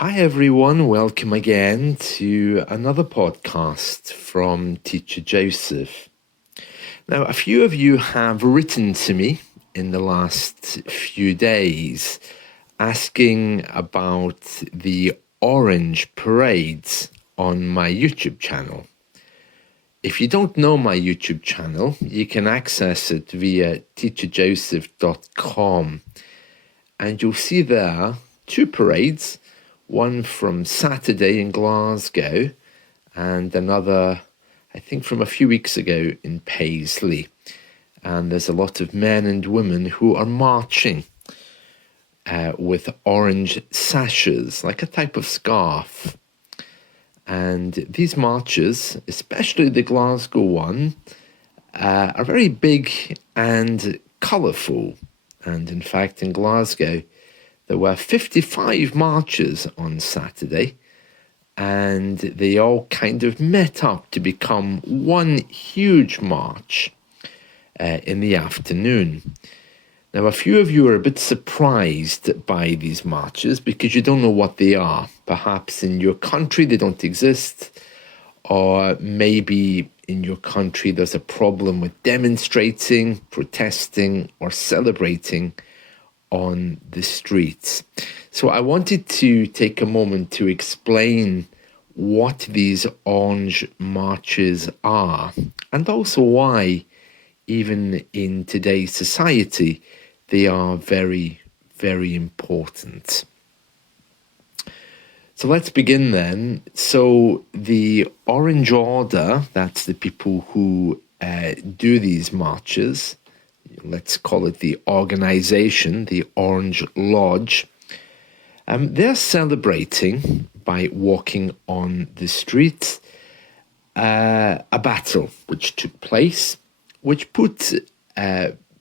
Hi everyone, welcome again to another podcast from Teacher Joseph. Now, a few of you have written to me in the last few days asking about the orange parades on my YouTube channel. If you don't know my YouTube channel, you can access it via teacherjoseph.com, and you'll see there two parades. One from Saturday in Glasgow and another, I think, from a few weeks ago in Paisley. And there's a lot of men and women who are marching with orange sashes, like a type of scarf. And these marches, especially the Glasgow one, are very big and colourful. And in fact, in Glasgow, there were 55 marches on Saturday, and they all kind of met up to become one huge march in the afternoon. Now, a few of you are a bit surprised by these marches because you don't know what they are. Perhaps in your country they don't exist, or maybe in your country there's a problem with demonstrating, protesting, or celebrating on the streets. So I wanted to take a moment to explain what these orange marches are, and also why, even in today's society, they are very, very important. So let's begin then. So the Orange Order, that's the people who do these marches. Let's call it the organization, the Orange Lodge. They're celebrating by walking on the street a battle which took place, which put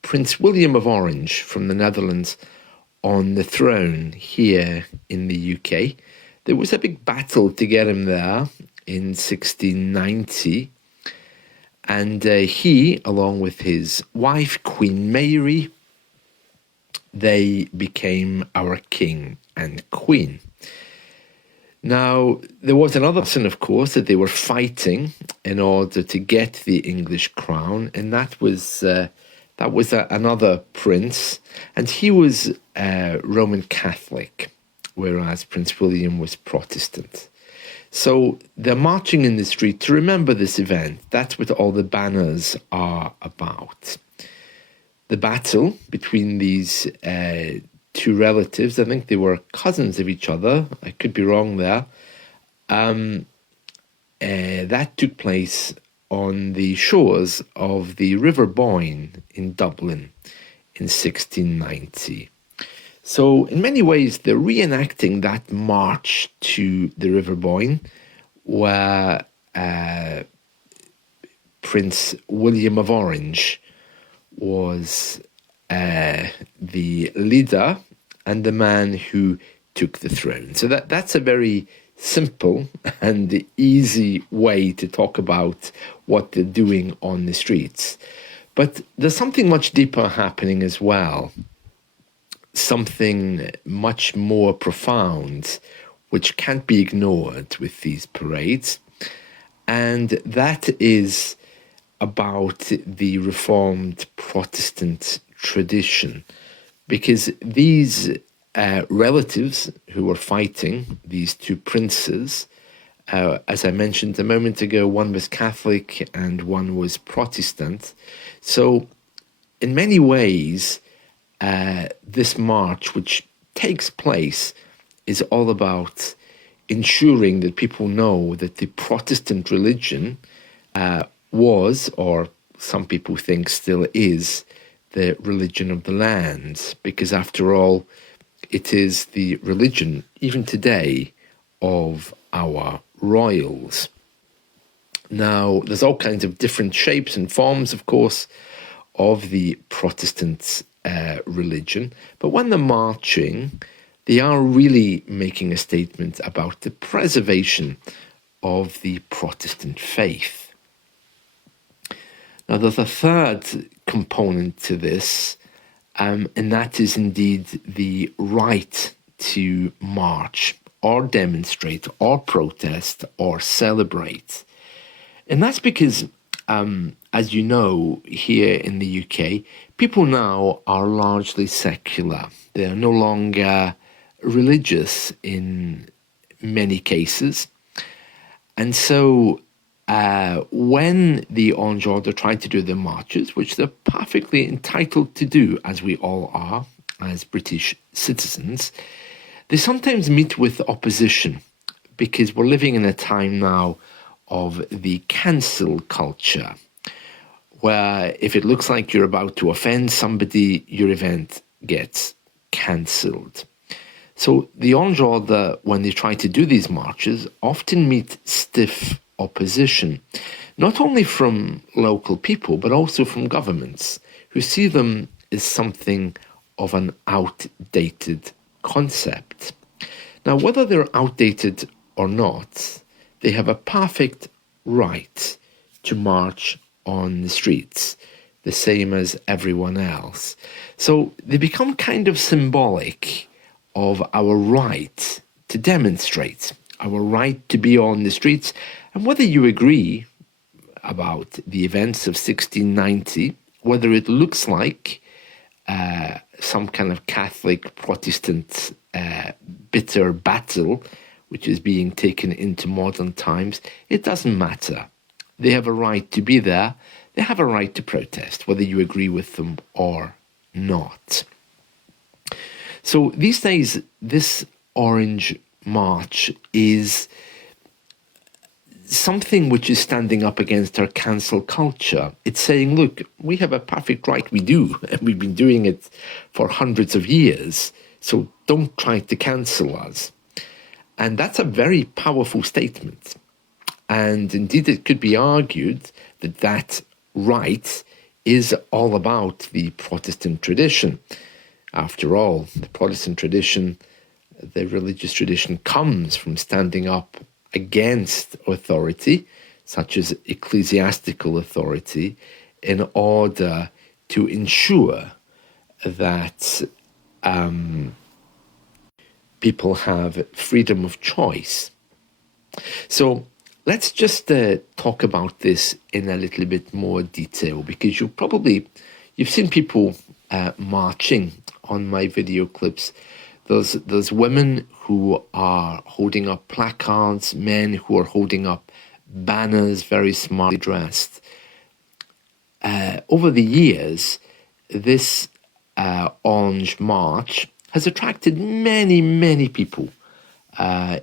Prince William of Orange from the Netherlands on the throne here in the UK. There was a big battle to get him there in 1690. And he, along with his wife, Queen Mary, they became our king and queen. Now, there was another reason, of course, that they were fighting in order to get the English crown, and that was another prince, and he was Roman Catholic, whereas Prince William was Protestant. So they're marching in the street to remember this event. That's what all the banners are about. The battle between these two relatives, I think they were cousins of each other, I could be wrong there, that took place on the shores of the River Boyne in Dublin in 1690. So in many ways, they're reenacting that march to the River Boyne, where Prince William of Orange was the leader and the man who took the throne. So that's a very simple and easy way to talk about what they're doing on the streets. But there's something much deeper happening as well. Something much more profound, which can't be ignored with these parades, and that is about the Reformed Protestant tradition, because these relatives who were fighting, these two princes, as I mentioned a moment ago, one was Catholic and one was Protestant. So in many ways, this march, which takes place, is all about ensuring that people know that the Protestant religion was, or some people think still is, the religion of the land, because after all, it is the religion, even today, of our royals. Now, there's all kinds of different shapes and forms, of course, of the Protestant religion, but when they're marching, they are really making a statement about the preservation of the Protestant faith. Now, there's a third component to this, and that is indeed the right to march or demonstrate or protest or celebrate. And that's because, as you know, here in the UK, people now are largely secular. They are no longer religious in many cases. And so when the Orange Order tried to do their marches, which they're perfectly entitled to do, as we all are, as British citizens, they sometimes meet with opposition because we're living in a time now of the cancel culture, where if it looks like you're about to offend somebody, your event gets cancelled. So the Orange Order, when they try to do these marches, often meet stiff opposition, not only from local people, but also from governments, who see them as something of an outdated concept. Now, whether they're outdated or not, they have a perfect right to march on the streets, the same as everyone else. So they become kind of symbolic of our right to demonstrate, our right to be on the streets. And whether you agree about the events of 1690, whether it looks like some kind of Catholic Protestant bitter battle, which is being taken into modern times, it doesn't matter. They have a right to be there. They have a right to protest, whether you agree with them or not. So these days, this Orange March is something which is standing up against our cancel culture. It's saying, look, we have a perfect right, we do, and we've been doing it for hundreds of years, so don't try to cancel us. And that's a very powerful statement. And indeed, it could be argued that that right is all about the Protestant tradition. After all, the Protestant tradition, the religious tradition, comes from standing up against authority, such as ecclesiastical authority, in order to ensure that people have freedom of choice. So let's just talk about this in a little bit more detail, because you've seen people marching on my video clips. There's women who are holding up placards, men who are holding up banners, very smartly dressed. Over the years, this Orange March has attracted many, many people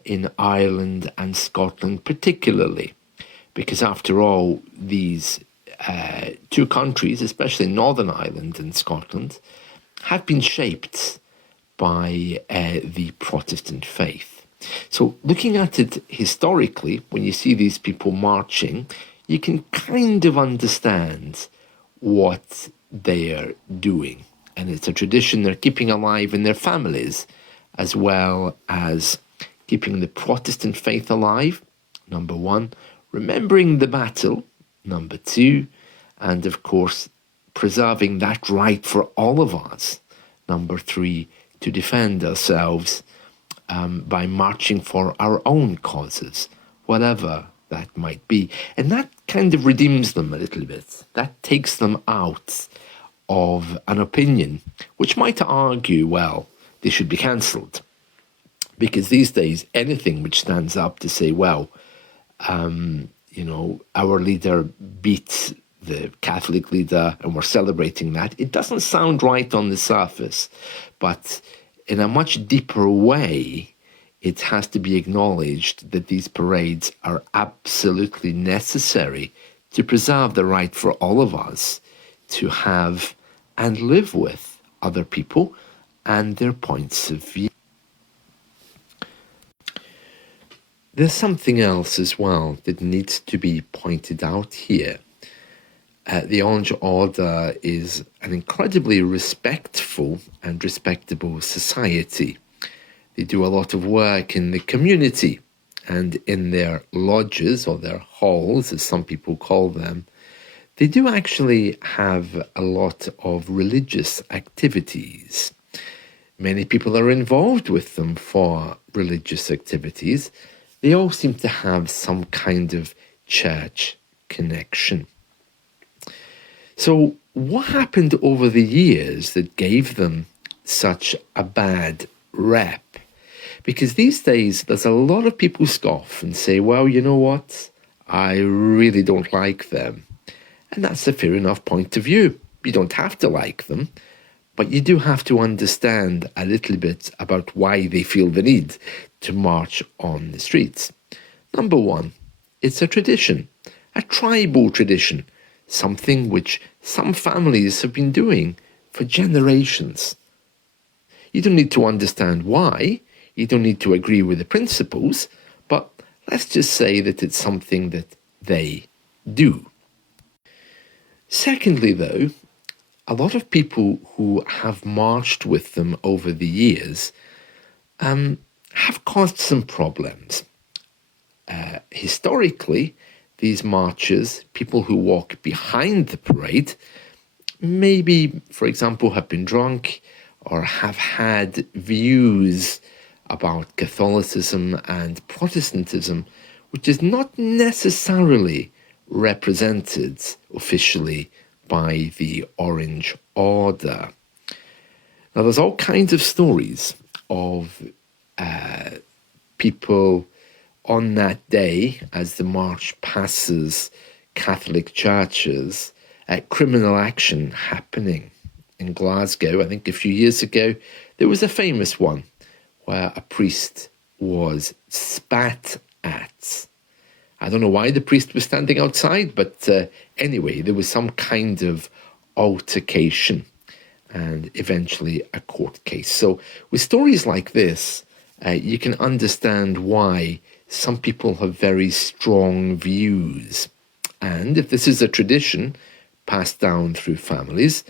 in Ireland and Scotland particularly, because after all, these two countries, especially Northern Ireland and Scotland, have been shaped by the Protestant faith. So looking at it historically, when you see these people marching, you can kind of understand what they're doing. And it's a tradition they're keeping alive in their families, as well as keeping the Protestant faith alive, number one, remembering the battle, number two, and of course, preserving that right for all of us, number three, to defend ourselves by marching for our own causes, whatever that might be. And that kind of redeems them a little bit. That takes them out of an opinion which might argue, well, they should be cancelled. Because these days, anything which stands up to say, well, our leader beat the Catholic leader and we're celebrating that, it doesn't sound right on the surface. But in a much deeper way, it has to be acknowledged that these parades are absolutely necessary to preserve the right for all of us to have and live with other people and their points of view. There's something else as well that needs to be pointed out here. The Orange Order is an incredibly respectful and respectable society. They do a lot of work in the community and in their lodges, or their halls, as some people call them. They do actually have a lot of religious activities. many people are involved with them for religious activities. They all seem to have some kind of church connection. So what happened over the years that gave them such a bad rep? Because these days there's a lot of people scoff and say, well, you know what? I really don't like them. And that's a fair enough point of view. You don't have to like them, but you do have to understand a little bit about why they feel the need to march on the streets. Number one, it's a tradition, a tribal tradition, something which some families have been doing for generations. You don't need to understand why, you don't need to agree with the principles, but let's just say that it's something that they do. Secondly, though, a lot of people who have marched with them over the years have caused some problems. Historically, these marchers, people who walk behind the parade, maybe, for example, have been drunk or have had views about Catholicism and Protestantism, which is not necessarily represented officially by the Orange Order. Now, there's all kinds of stories of people on that day, as the march passes Catholic churches, criminal action happening in Glasgow. I think a few years ago, there was a famous one where a priest was spat at. I don't know why the priest was standing outside, but anyway, there was some kind of altercation and eventually a court case. So with stories like this, you can understand why some people have very strong views. And if this is a tradition passed down through families,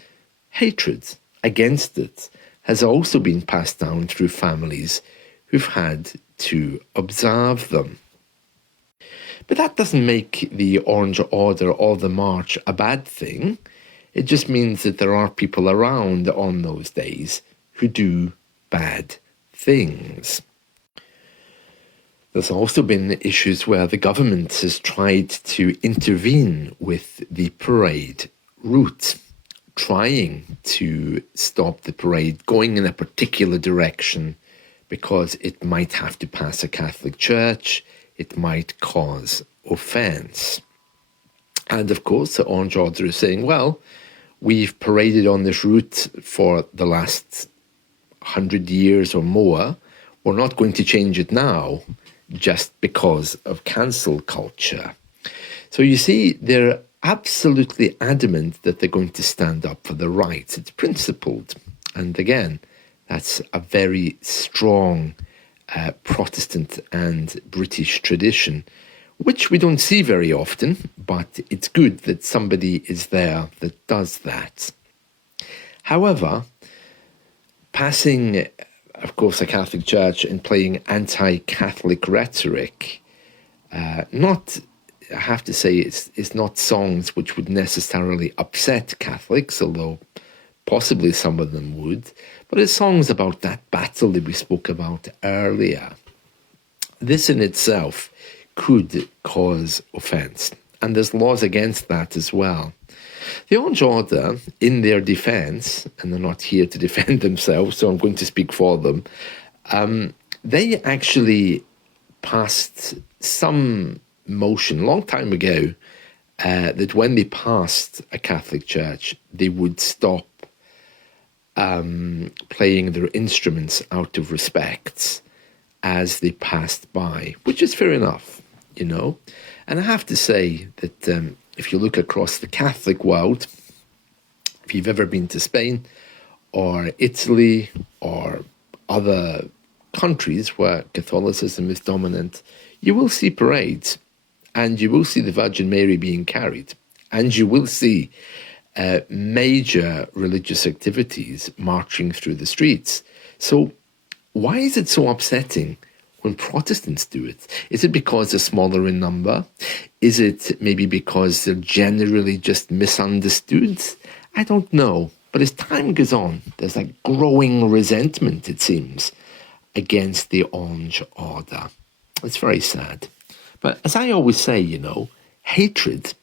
hatred against it has also been passed down through families who've had to observe them. But that doesn't make the Orange Order or the march a bad thing. It just means that there are people around on those days who do bad things. There's also been issues where the government has tried to intervene with the parade route, trying to stop the parade going in a particular direction because it might have to pass a Catholic church, it might cause offence. And of course, the Orange Order is saying, well, we've paraded on this route for the last 100 years or more. We're not going to change it now just because of cancel culture. So you see, they're absolutely adamant that they're going to stand up for the rights. It's principled. And again, that's a very strong Protestant and British tradition, which we don't see very often, but it's good that somebody is there that does that. However, passing, of course, a Catholic church and playing anti-Catholic rhetoric, I have to say, it's not songs which would necessarily upset Catholics, although possibly some of them would, but it's songs about that battle that we spoke about earlier. This in itself could cause offence, and there's laws against that as well. The Orange Order, in their defence, and they're not here to defend themselves, so I'm going to speak for them, they actually passed some motion a long time ago that when they passed a Catholic church, they would stop playing their instruments out of respect as they passed by, which is fair enough, you know. And I have to say that if you look across the Catholic world, if you've ever been to Spain or Italy or other countries where Catholicism is dominant, you will see parades and you will see the Virgin Mary being carried, and you will see major religious activities marching through the streets. So why is it so upsetting when Protestants do it? Is it because they're smaller in number? Is it maybe because they're generally just misunderstood? I don't know. But as time goes on, there's a growing resentment, it seems, against the Orange Order. It's very sad. But as I always say, hatred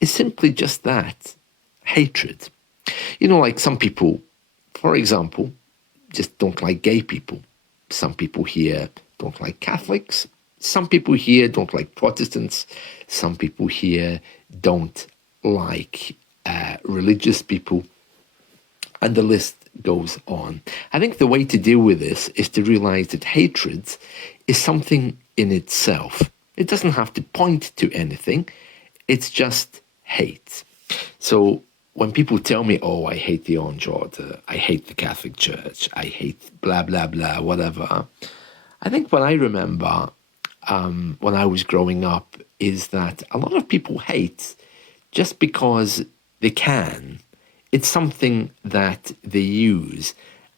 is simply just that, hatred. Like some people, for example, just don't like gay people. Some people here don't like Catholics. Some people here don't like Protestants. Some people here don't like religious people. And the list goes on. I think the way to deal with this is to realize that hatred is something in itself. It doesn't have to point to anything. It's just hate. So when people tell me, oh, I hate the Orange Order, I hate the Catholic Church, I hate blah, blah, blah, whatever, I think what I remember when I was growing up is that a lot of people hate just because they can. It's something that they use.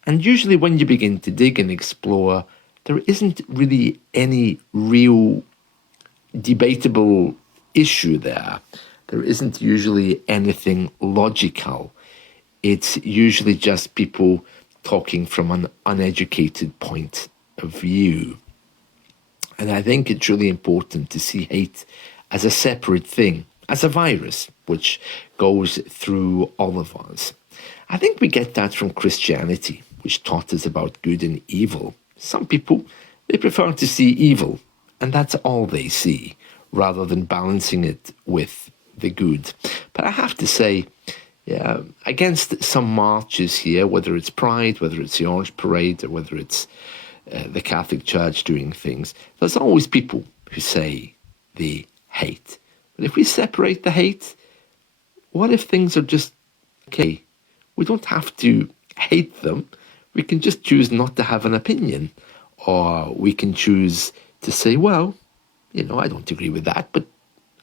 And usually when you begin to dig and explore, there isn't really any real debatable issue there. There isn't usually anything logical. It's usually just people talking from an uneducated point of view. And I think it's really important to see hate as a separate thing, as a virus, which goes through all of us. I think we get that from Christianity, which taught us about good and evil. Some people, they prefer to see evil, and that's all they see, rather than balancing it with the good. But I have to say, against some marches here, whether it's Pride, whether it's the Orange Parade, or whether it's the Catholic Church doing things, there's always people who say they hate. But if we separate the hate, what if things are just okay? We don't have to hate them. We can just choose not to have an opinion. Or we can choose to say, well, I don't agree with that, but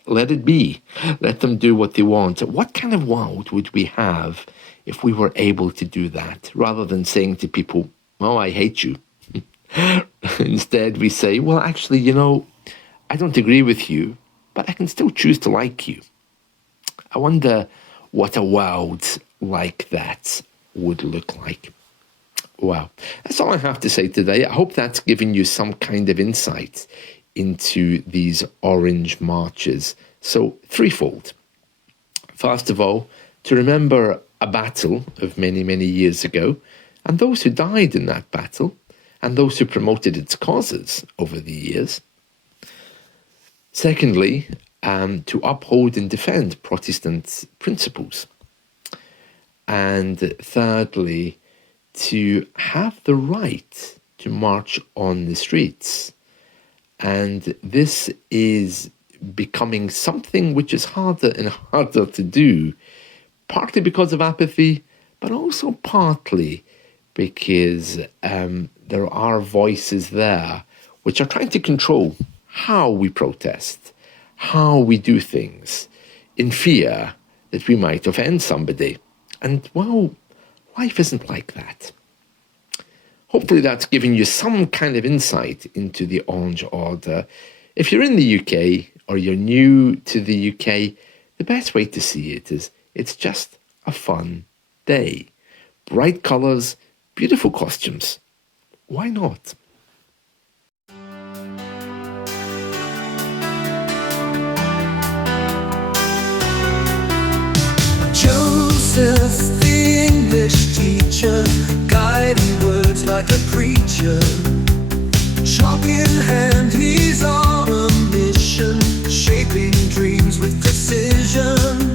let it be. Let them do what they want. What kind of world would we have if we were able to do that, rather than saying to people, oh, I hate you? Instead, we say, well, actually, I don't agree with you, but I can still choose to like you. I wonder what a world like that would look like. Wow. That's all I have to say today. I hope that's given you some kind of insight into these orange marches. So, threefold. First of all, to remember a battle of many, many years ago, and those who died in that battle, and those who promoted its causes over the years. Secondly, to uphold and defend Protestant principles. And thirdly, to have the right to march on the streets. And this is becoming something which is harder and harder to do, partly because of apathy, but also partly because there are voices there which are trying to control how we protest, how we do things, in fear that we might offend somebody. And, well, life isn't like that. Hopefully that's given you some kind of insight into the Orange Order. If you're in the UK or you're new to the UK, the best way to see it is it's just a fun day. Bright colours, beautiful costumes. Why not? Joseph, the English teacher, guiding words like a preacher. Chalk in hand, he's on a mission, shaping dreams with precision.